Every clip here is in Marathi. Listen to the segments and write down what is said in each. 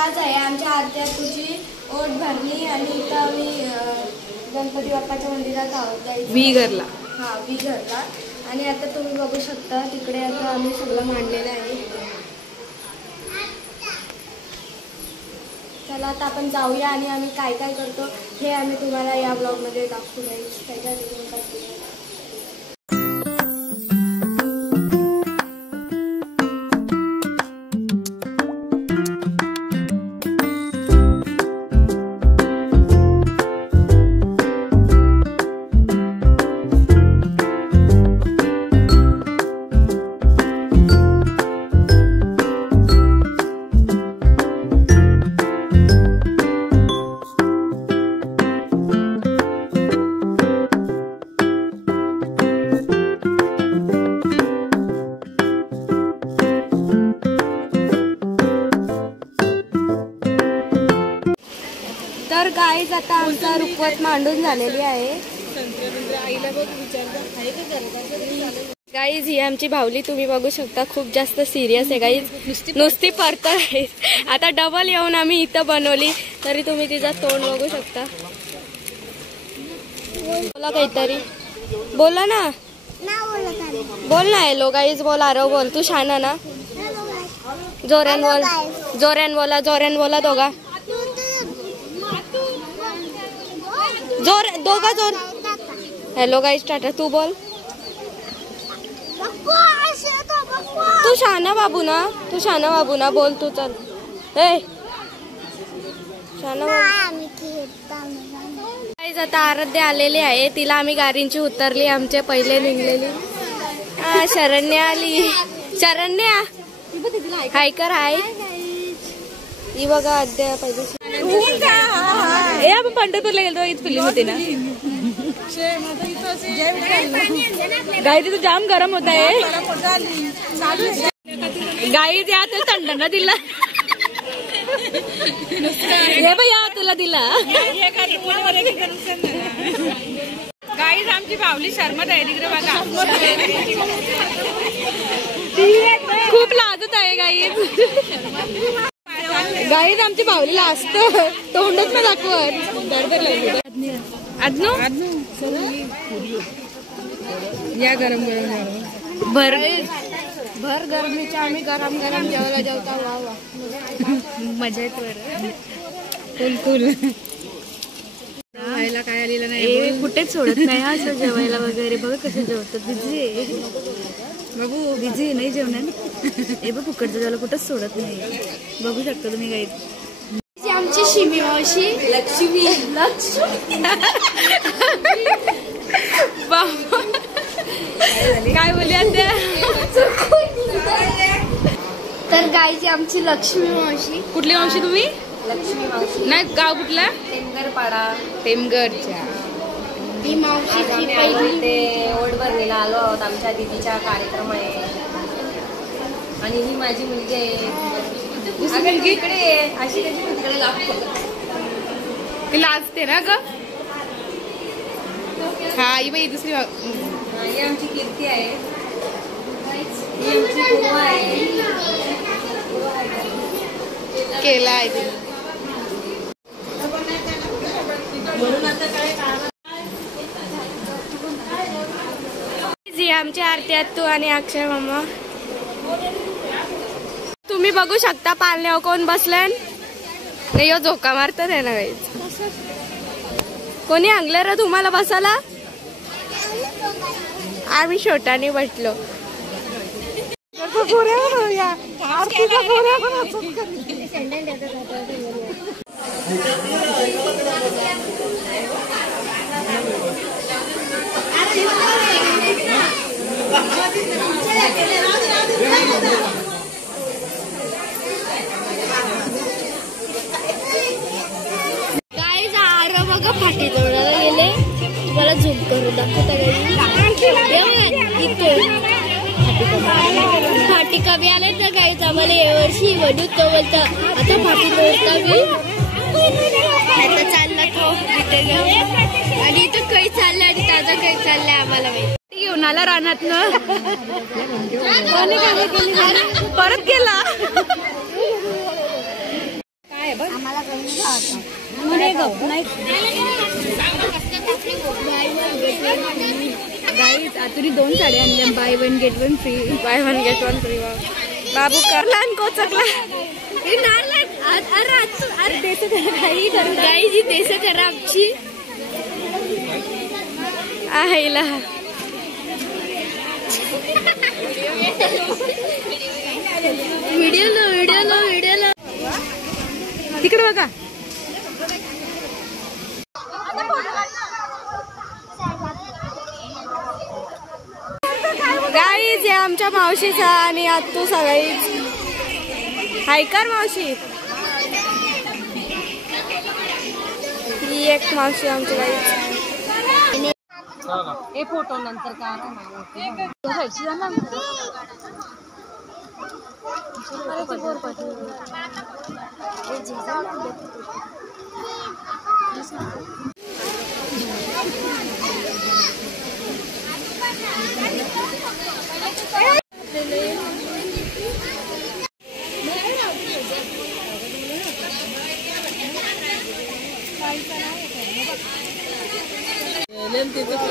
आज आहे आमच्या आरत्या तुझी ओट भरणी आणि इथं आम्ही गणपती बाप्पाच्या मंदिरात आहोत विघरला. हा विघरला. आणि आता तुम्ही बघू शकता तिकडे आता आम्ही सगळं मांडलेलं आहे. चला आता आपण जाऊया आणि आम्ही काय काय करतो हे आम्ही तुम्हाला या ब्लॉगमध्ये दाखवू नाही. त्याच्या तर गाईज आता आमचा रुखवत मांडून झालेली आहे. गाईज ही आमची भावली तुम्ही बघू शकता खूप जास्त सिरियस आहे गाईज. नुसती परत आहे. आता डबल येऊन आम्ही इथं बनवली तरी तुम्ही तिचा तोंड बघू शकता. बोला काहीतरी बोला ना. बोल ना हॅलो गाईज बोल. आरो बोल. तू शाना ना. जोऱ्यान बोल. जोऱ्यान बोला. जोऱ्यान बोला दोघा. जोर दोघा जोर. Hello guys Tata. तू बोल. तू शाना बाबू ना. तू शाना बाबू ना. बोल तू. चल ए शाना बाबू. गाईज आता आराध्या आलेली आहे. तिला आम्ही गाडींची उतरली आमचे पहिले निघलेली. शरण्या आली. शरण्या हाय कर. हाय ही बघा अद्या पाहिजे. आपण पंढरपूरला गेलो इथं फिल्म होती ना. गाई तिथं जाम गरम होत आहे. गाई द्या तर थंड दिला. हे भैया तुला दिला. गाईज आमची बावली शर्मत आहे तिकडे बघा. खूप लाजत आहे गाईज. गाईज आमची बावलीला असतं तोंडच ना दाखवत. आजनो या गरम गरम भर भर गरमीच्या आम्ही गरम गरम जेवायला जेवता. वा वा मजा येत. कुल खायला काय आलेलं नाही. कुठेच सोडत नाही असं जेवायला वगैरे. बघ कसं जेवतात. बिझी आहे बाबू. बिझी नाही जेवणार. हे बघ फुकटचं जेवायला कुठंच सोडत नाही. बघू शकता तुम्ही गाईज. आमची शिमी मावशी लक्ष्मी. काय बोलूया त्या. तर गायची आमची लक्ष्मी मावशी. कुठली मावशी तुम्ही. लक्ष्मी मावशी नाही. गाव कुठला. टेमगरपाडा. टेमगरच्या ती मावशी ते ओढभरणीला आलो आहोत. आमच्या दीदीचा कार्यक्रम आहे आणि ही माझी मुलगी आहे. इकडे अशी कशी तिकडे लागतो. लाजते ना ग. हा ही बाई दुसरी. ही आमची कीर्ती आहे. ही आमची गोवा आहे. केला आहे ती. आमची आरती तू आणि अक्षय मामा. तुम्ही बघू शकता पालण्यावर कोण बसलं नाही. झोका मारत आहे ना गाईच. कोणी आणलं रे तुम्हाला बसायला. आम्ही छोटाने बसलो. फाटी तोडायला गेले. तुम्हाला झूम करून दाखवता फाटी कमी आले तर काहीच आम्हाला यावर्षी वडून तो बोलता. आता फाटी तोडता मी. आता चालला तो आणि इथं काही चाललंय आणि ताजा काही चाललंय आम्हाला माहिती. घेऊन आला रानात ना. परत गेला. आम्हाला गाईज आतुरी 2 साड्या आणल्या. Buy 1 get 1 free. Buy 1 get 1 free. बाबू करला आणि कोचकला. गाई जी देश करा आमची आईला. व्हिडिओ तिकडे बघा. गाईज या आमच्या मावशीचा आणि आत्तू सगळीच हायकर मावशी. ही एक मावशी आमची गाईच. हे फोटो नंतर का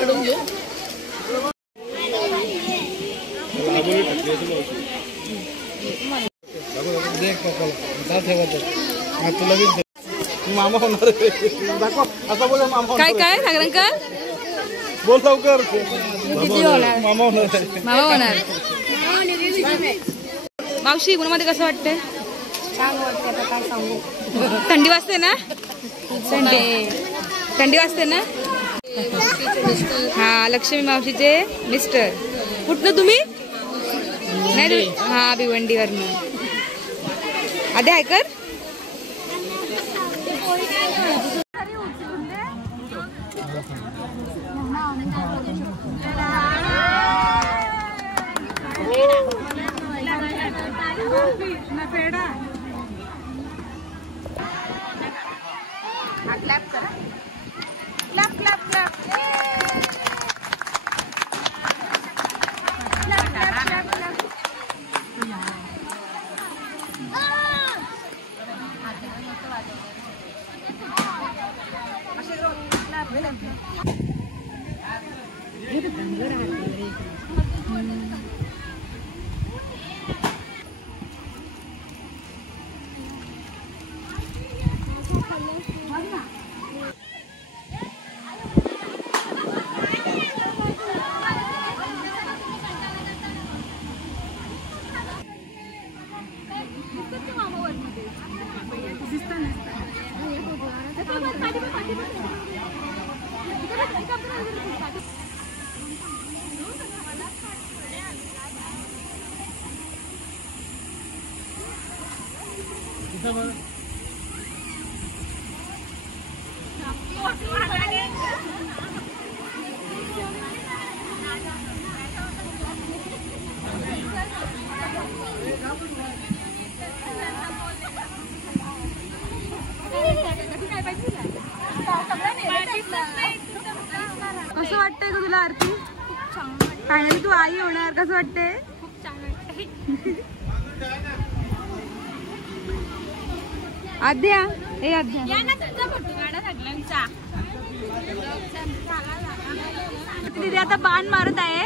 कडून घेऊ. मामा होणार काय काय सागरंकर बोल लवकर. किती होणार? मामा होणार. मामा होणार. मावशी उन्हामध्ये कसं वाटतंय? छान वाटतं. आता काय सांगू. थंडी वाजते ना? थंडी वाजते ना? हा लक्ष्मी मावशीचे मिस्टर. कुठनं तुम्ही? नाही हा भिवंडीवरनं. आधी हायकर. क्लॅप करा. Clap clap clap. कसं वाटतंय तुला आरती? फायनली तू आई होणार. कसं वाटतंय? खूप छान वाटतंय. आद्या हे आद्या दीदी आता बाण मारत आहे.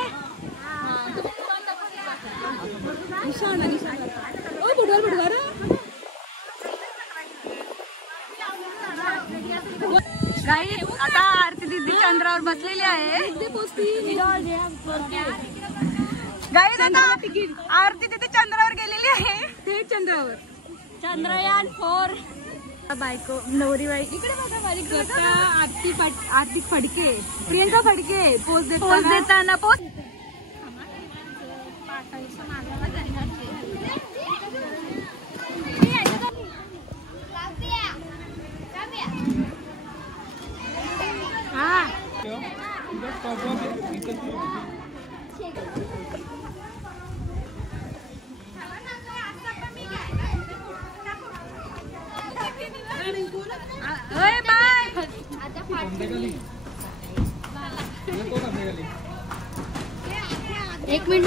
गाई आता आरती दीदी चंद्रावर बसलेली आहे. गाई आता आरती दीदी चंद्रावर गेलेली आहे. ते चंद्रावर चंद्रयान 4 बायको नवरी बाई. इकडे बघा माझी आरती फडके प्रियंका फडके पोस्ट देताना पोस्ट. एक मिनिट